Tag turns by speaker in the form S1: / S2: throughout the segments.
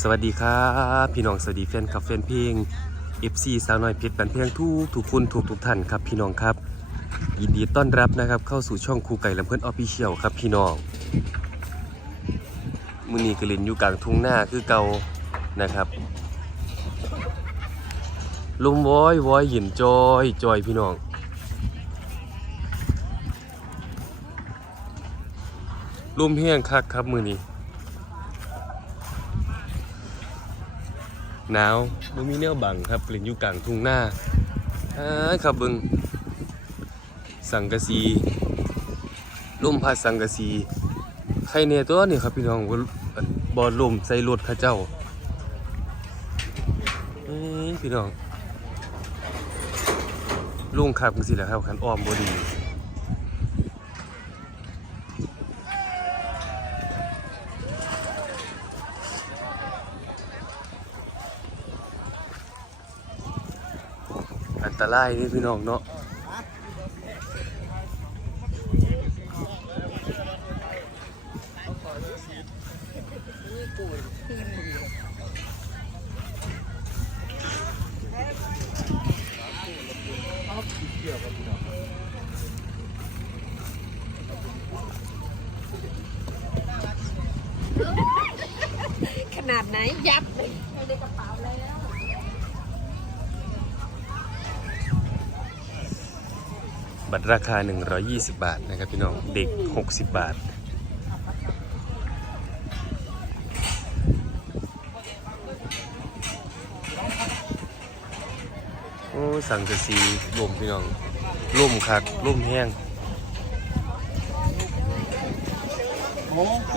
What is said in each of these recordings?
S1: สวัสดีครับ พี่น้องสวัสดีแฟนคลับแฟนเพลง FC สาวน้อยเพชรบันเพลงทุกทุกคนทุกทุกท่านครับพี่น้องครับ ยินดีต้อนรับนะครับเข้าสู่ช่องครูไก่ลำเพื่อนออฟฟิเชียลครับพี่น้องมือนีก็เล่นอยู่กลางทุ่งหน้าคือเก่านะครับลมวอยวอยหินจอยจอยพี่น้องลมแห้งคักครับมือนี้ หนาวบ่มีแนวบังครับเล่นอยู่กลางทุ่งหน้าอ้าครับเบิงสังกะสีลมพัดสังกะสีใครเนี่ยตัวนี่ครับพี่น้องบ่ลมใส่รถเข้าเจ้าเอ้ยพี่น้องลุงขับจังซี่แหละครับคันอ้อมบ่ดี รายนี่พี่น้องเนาะ
S2: ขนาดไหนยับเลยในกระเป๋าแล้ว
S1: บัตรราคา 120 บาทนะครับพี่น้องเด็ก 60 บาท โอ้สังกะสีลมพี่น้องล่มคักล่มแห้ง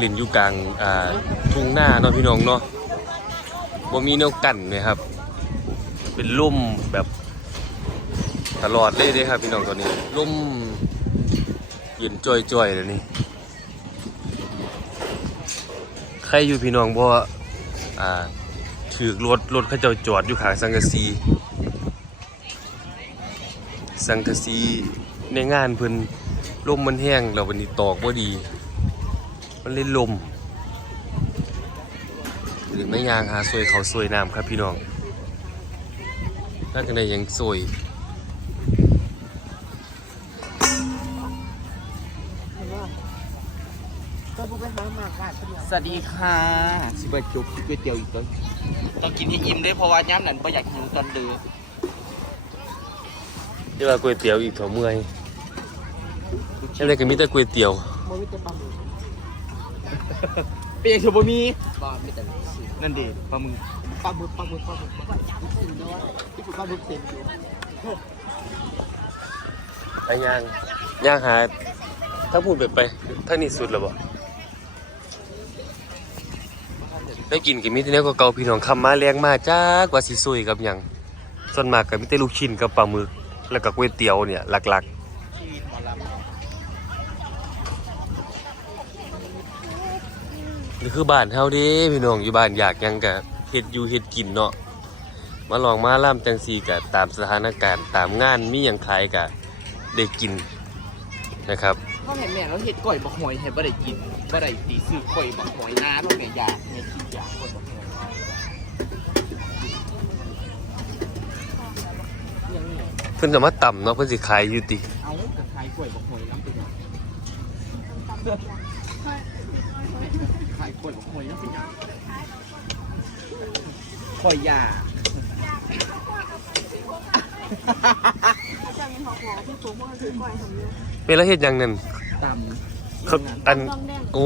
S1: ลินอยู่กลางอ่าทุ่งหน้าเนาะพี่น้องเนาะบ่มีแนวกั้นเลยครับ เป็นล่มแบบ ตลอดเลยเด้ครับพี่น้องตอนนี้ร่มเย็นจ่อยๆเลยนี่ใครอยู่พี่น้องบ่อ่าถือรถรถเขาเจ้าจอดอยู่ข้างสังกะสีสังกะสีในงานเพิ่นลมมันแห้งแล้ววันนี้ตอกบ่ดี มันเลยลมหรือไม่ยางหาซวยเขาซวยน้ำครับพี่น้องถ้ากันได้ยังซวย
S3: สวัสดีค่ะสิบเอ็ดจุกก๋วยเตี๋ยวอีกต้นต้องกินให้อิ่มด้วยเพราะว่าย้ำนั้นไม่อยากหิวตอนเดือ
S1: เรียกว่าก๋วยเตี๋ยวอีกเถอะเมื่อยอะไรก็มีแต่ก๋วยเตี๋ยว
S2: โมวิตปลาหมึก
S3: เป็นยังไงบ่มี
S2: บอไม่แต่
S3: นั่นดิปลาหมึก
S2: ปลาหมึกปลาหมึกปลาหมึกปลาหมึกจริงด้วยที่ปลาหมึกเต็มอยู่
S1: ไปย่างย่างหาถ้าพูดไปไปถ้านี่สุดแล้วบ่ ได้กินกินมิตรเนี้ยก็เกาพี่น้องคำมาแรงมาจ้ากว่าสิซุยกับหยังส่วนมากก็มีแต่ลูกชิ้นกับปลาหมึกแล้วก็ก๋วยเตี๋ยวเนี่ยหลัก
S3: หมอล
S1: ๆนี่คือบ้านเฮาเด้พี่น้องอยู่บ้านอยากยังก็เฮ็ดอยู่เฮ็ดกินเนาะมาลองมาล่ำจังซี่ก็ตามสถานการณ์ตามงานมีหยังขายก็ได้กินนะครับ
S3: พ่อเห็นแม่เราเห็ดก่อยบักหอยให้บ่ได้กินบ่ได้ตีซื้อก่อยบักหอยน้าเท่าแม่อยากแม่คิดอยากก่อยบักหอยยังไง
S1: เพิ่นจะมาต่ำเนาะเพิ่นสิขายอยู่ติ
S3: เอากระขายก่อยบักหอยน้ำเป็นยังขายก่อยบักหอยน้ำเป็นยังข่อยยา
S2: อาจารย์เป็นหอหอที่สูงมากคือก่อยทำเนี่ย
S1: เป็นละเฮ็ดหยังนั่น
S3: ต
S1: ครับำอัน
S2: ต้องแดง
S1: โอ้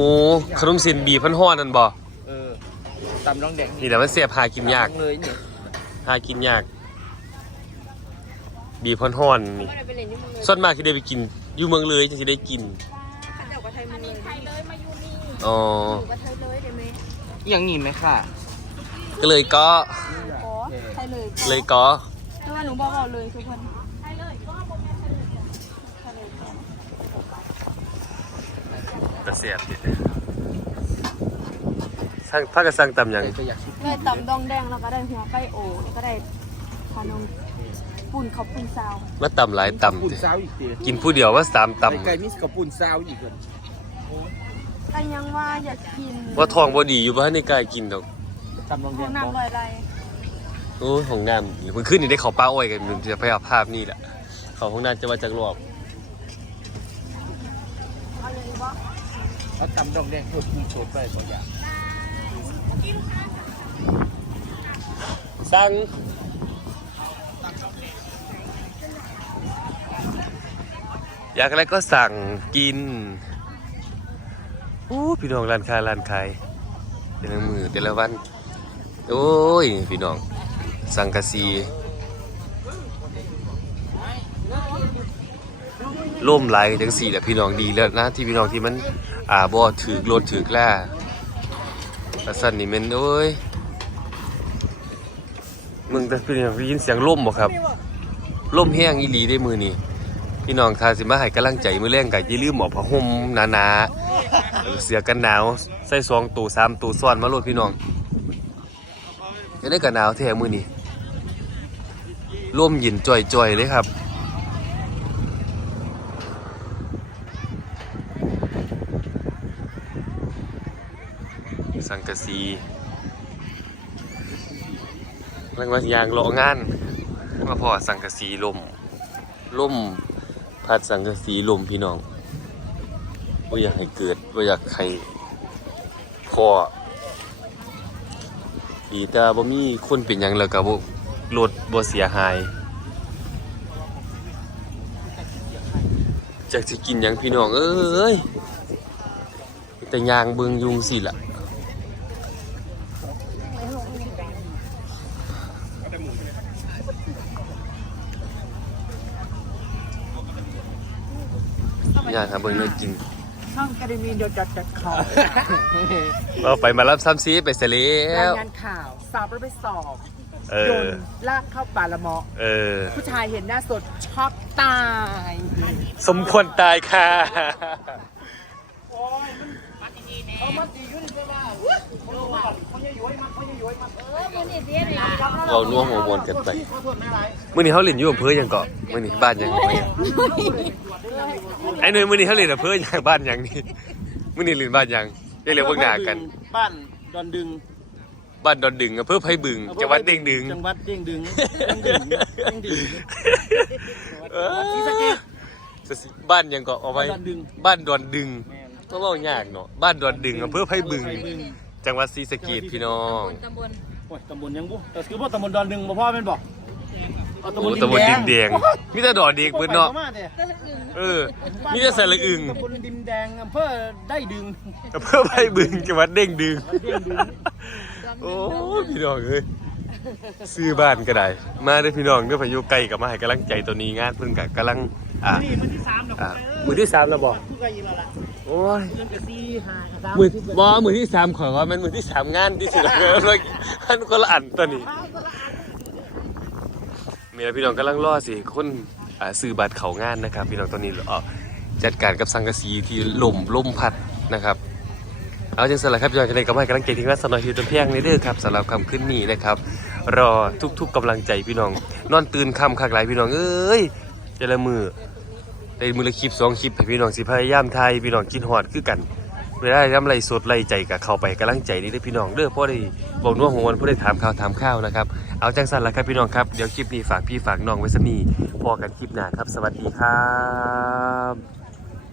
S1: ขนมเส้นบีบพันห่อนั่นบ่
S3: เออตำน้องแดง
S1: นี่แหละมันเสียบหากินยาก
S3: เลยเนี่ย
S1: หากินยาก บีบพันห่อนนี่
S2: ไม่ได้ไปเล่นที่เมืองเลย
S1: ส่วนมากที่ได้ไปกินอยู่เมืองเลยจังสิได้กิน
S2: ข้าเจ้ากับไทยเมืองเลยไทยเลยมาอยู่นี่
S1: อ๋อ
S2: อยู่กับไทยเลยได้ไหม
S3: ยังงี้ไหมค่ะ
S1: ก็เลยก็
S2: ขอไทยเลย
S1: เลยก็
S2: แต่ว่าหนูบอกเอาเลยทุกคนไทยเลยก็บอกไทยเลย
S1: กระเสียบดิสั่งพักกระสั่งตำหยัง
S3: แต่ก็อยากคิด
S2: เลยตำดองแดงแล้วก็ได้หัวไก่โอแล้วก็ได้ขนมปุ่นข้าวปุ้นซาว
S1: มาตำหลาย
S3: ปุ่
S1: ตำ
S3: น
S1: ดิ
S3: ซาวอีกเดียว
S1: กินผู้เดียวว่าสามต
S3: ไก่มิสกับปุ่นซาวอีกเลย
S2: อันยังว่าอยากกินำ
S1: ว่าท้องบ่ดีอยู่บ่ทันได้กล้ากินดอก
S2: เตำ
S3: ลง
S2: ห้
S3: เรี
S2: อยง
S3: น
S2: น้ำลอยไร
S1: โอ้ยห้องน้ำหรือมันขึ้นนี่ได้เขาป้าอ้อยกันมันจะพยายามภาพนี่แหละเขาห้องน้ำจะมาจากรอบ
S2: เอาอย่างนี้บ่
S3: เขาตำดองแดงพูดมีโชดไปบางอย่าง
S1: สั่งอยากอะไรก็สั่งกินอู้พี่น้องร้านค้าร้านขายแต่ละมือแต่ละวัน โอ้ย พี่น้อง สังกะสี ล่มไหลายจังสี่แหละพี่น้องดีแล้วนะที่พี่น้องที่มันอ่าบ่ถือรถถือแล่แต่สั่นนี่มันโอ้ยมึงแต่พี่น้องได้ยินเสียงล่มบ่ครับล่มแห้งอีหลีได้มือนี่พี่น้องทาสิมาให้กำลังใจมือแรงก็อย่ลืมเอาผ้าห่มหนาๆเสื้อกันหนาวใส่สองตัวสามตัวซ้อนมาโลดพี่น้องจะได้กันหนาวแท้มือนี่ร่มเยินจ่อยๆเลยครับ สังกะสีเรื่องว่ายางเลงานมาพอสังกะสีลมล่มพัดสังกะสีลมพี่น้องว่าอยากให้เกิดว่าอยากให้พอดีแต่บ่มีคนเป็นยังแล้วก็บ่รถบ่เสียหายจากสิกินยังพี่น้องเอ้ยแต่ยางเบิงยุงสิล่ะ อยากหาเบิ่งเนื้อกิน
S3: ช่างกระดิ่งเดียวจัดจัดข่าว
S1: เราไปมารับซ้ำซีไปเสร็จแล้
S3: รายวงานข่าวสาวไปสอบ
S1: เอ
S3: โด
S1: อน
S3: ลากเข้าป่าละเมาะ
S1: เออ
S3: ผู้ชายเห็นหน้าสดช็อกตาย
S1: สมควรตายค่ะ
S3: เอามาตียุ่นใช่ไหมเขาจะย้อยมาเขาจะย้อยมา
S1: เราน่วงหัวมวนกันไปมื้อนี้เขาเล่นอยู่อำเภอหยังเกาะมื้อนี้บ้านหยัง ไอ้หนุ่ยมื้อนี้เขาเล่นอำเภอหยังบ้านหยังนี่มื้อนี้เล่นบ้านหยังอย่าเรียกเบิ่งหน้ากัน
S3: บ้านดอนดึง
S1: บ้านดอนดึงอำเภอไผบึงจังหวัดเด้งดึง
S3: จังหวัดเด้งดึงเด้งดึงเด้งดึง
S1: เออ
S3: ศรีสะเกษ
S1: บ้านหยังเกาะเอาไว้
S3: ดอนดึง
S1: บ้านดอนดึง
S3: แม่น
S1: ก็เว้ายากเนาะบ้านดอนดึงอำเภอไผบึง จังหวัดศรีสะเกษพี่น้อง
S2: ตำบล
S3: โอ้ยตำบลยังบุแต่คือว่าตำบลดอนดึงบ่พ่อแม่นบอก เอา
S1: โอ้ตำบลดินแดงมีแต่ดอกเด็กเบิดเนาะ
S3: ไปมด้
S1: เออมีแต่สระอึง
S3: ตำบลดินแดงอำเภอได้ดึง
S1: อำเภอไผ่บึงจังหวัดเด้งดึง
S3: เด้งดึง
S1: โอ้ยพี่น้องเอ้ยซื้อบ้านก็ได้ มาเด้อพี่น้องเด้อพายุไกลกับมาให้กำลังใจตัวนี้งานเพิ่นก็กำลังอ่า
S3: นี่มันที่สามดอก
S1: อ่า
S3: ไปเออ
S1: มือที่สามแล้วบ่
S3: ผู้ไกลอีกแล้วล่ะ
S1: โอ้ย
S3: เรื่องกะซีหาสาม
S1: มือ
S3: ที่เปิด
S1: บ่มือที่สามขอยว่ามันมือที่สามงานที่สุดแล้วอันคนละอันตัวนี้ มีแล้วพี่น้องกำลังรอสิคนอ่าซื้อบัตรเขางานนะครับ พี่น้องตอนนี้ออจัดการกับสังกะสีที่ล่มล่มพัดนะครับ เอาจังสลับครับพี่น้องจะได้กำลังกำลังใจที่ว่าสนอยที่ต้นเพียงในเด้อครับสำหรับคำขึ้นนี้นะครับ รอทุกๆกำลังใจพี่น้อง นอนตื่นคำคักหลายพี่น้องเอ้ยแต่ละมือได้มือละคลิปสองคลิปให้พี่น้องสิพยายามไทยพี่น้องกินหอดคือกัน เวลาทำไรสดไรใจกับเขาไปกำลังใจนี่เด้พี่น้องเด้อพ่อได้บอกนัวหัววันพ่อได้ถามข่าวถามข้าวนะครับเอาจังสันละครับพี่น้องครับเดี๋ยวคลิปนี้ฝากพี่ฝากน้องไว้สนีพอกันคลิปหน้าครับ สวัสดีครับ